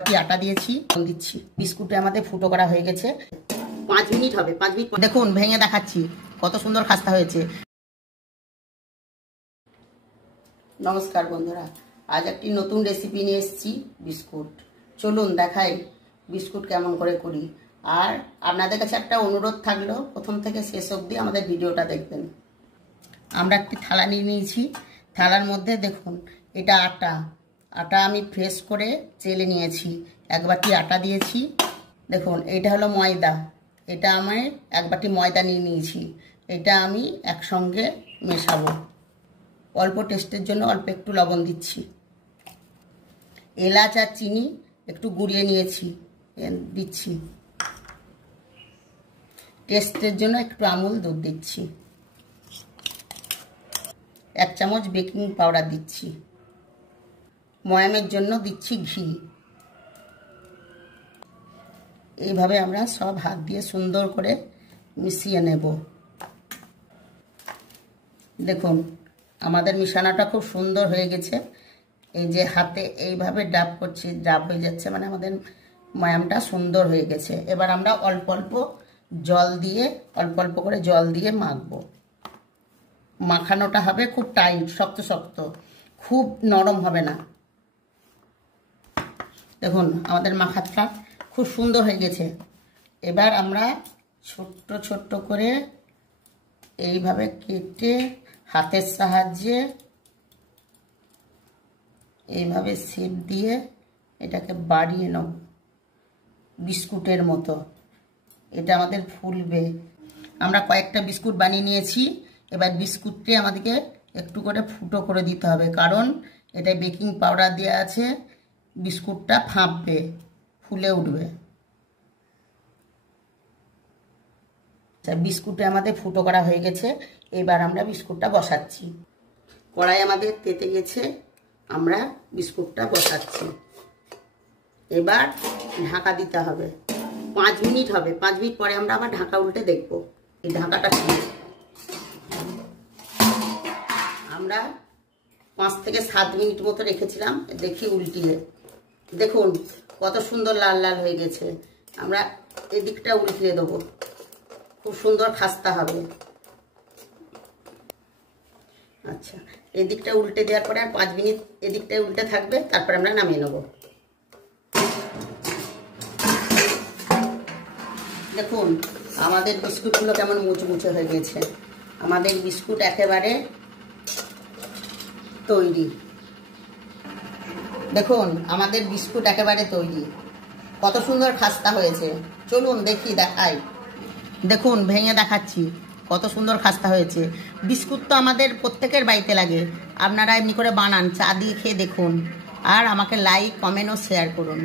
আটা দিয়েছি, দিচ্ছি। বিস্কুটে আমাদের ফুটো করা হয়ে গেছে। 5 মিনিট হবে, 5 মিনিট। দেখুন ভেঙে দেখাচ্ছি কত সুন্দর খাস্তা হয়েছে। নমস্কার বন্ধুরা, আজ একটি নতুন রেসিপি নিয়ে এসেছি, বিস্কুট। চলুন দেখাই বিস্কুট কেমন করে করি। আর আপনাদের কাছে একটা অনুরোধ থাকলো, প্রথম থেকে শেষ অবধি আমাদের ভিডিওটা দেখবেন। আমরা একটি থালা নিয়ে নিয়েছি। থালার মধ্যে দেখুন এটা আটা আমি ফ্রেশ করে চেলে নিয়েছি। 1 বাটি আটা দিয়েছি। দেখুন এটা হলো ময়দা, এটা আমি 1 বাটি ময়দা নিয়ে নিয়েছি। এটা আমি একসঙ্গে মেশাবো। অল্প টেস্টের জন্য অল্প একটু লবণ দিচ্ছি। এলাচ আর চিনি একটু গুঁড়িয়ে নিয়েছি, দিচ্ছি। টেস্টের জন্য একটু আমুল দুধ দিচ্ছি। 1 চামচ বেকিং পাউডার দিচ্ছি। ময়ামের জন্য দিচ্ছি ঘি। এইভাবে আমরা সব হাত দিয়ে সুন্দর করে মিশিয়ে নেব। দেখুন আমাদের মিশানোটা খুব সুন্দর হয়ে গেছে। এই যে হাতে এইভাবে ডাব করছি, ডাব হয়ে যাচ্ছে, মানে আমাদের ময়ামটা সুন্দর হয়ে গেছে। এবার আমরা অল্প অল্প করে জল দিয়ে মাখবো। মাখানোটা হবে খুব টাইট, শক্ত শক্ত, খুব নরম হবে না। দেখুন আমাদের মাখাটা খুব সুন্দর হয়ে গেছে। এবার আমরা ছোট্ট ছোট্ট করে এইভাবে কেটে হাতের সাহায্যে এইভাবে শেপ দিয়ে এটাকে বাড়িয়ে নেব বিস্কুটের মতো। এটা আমাদের ফুলবে। আমরা কয়েকটা বিস্কুট বানিয়ে নিয়েছি। এবার বিস্কুটটি আমাদেরকে একটু করে ফুটো করে দিতে হবে, কারণ এটা বেকিং পাউডার দেওয়া আছে। বিস্কুটটা ফাঁপবে, ফুলে উঠবে। বিস্কুটে আমাদের ফুটো করা হয়ে গেছে। এবার আমরা বিস্কুটটা বসাচ্ছি। কড়াই আমাদের তেতে গেছে, আমরা বিস্কুটটা বসাচ্ছি। এবার ঢাকা দিতে হবে। 5 মিনিট হবে। 5 মিনিট পরে আমরা আবার ঢাকা উল্টে দেখব। এই ঢাকাটা খুলে আমরা 5 থেকে 7 মিনিট মতো রেখেছিলাম। দেখি উল্টিয়ে দেখুন কত সুন্দর লাল লাল হয়ে গেছে। আমরা এদিকটা উল্টিয়ে দেবো, খুব সুন্দর খাস্তা হবে। আচ্ছা, এদিকটা উল্টে দেওয়ার পরে আর 5 মিনিট এদিকটায় উল্টে থাকবে, তারপরে আমরা নামিয়ে নেব। দেখুন আমাদের বিস্কুটগুলো কেমন মুচমুচে হয়ে গেছে। আমাদের বিস্কুট একেবারে তৈরি। দেখুন আমাদের বিস্কুট একেবারে তৈরি। কত সুন্দর খাস্তা হয়েছে। চলুন দেখাই। দেখুন ভেঙে দেখাচ্ছি কত সুন্দর খাস্তা হয়েছে। বিস্কুট তো আমাদের প্রত্যেকের বাড়িতে লাগে। আপনারা এমনি করে বানান, চা দিয়ে খেয়ে দেখুন। আর আমাকে লাইক, কমেন্ট ও শেয়ার করুন।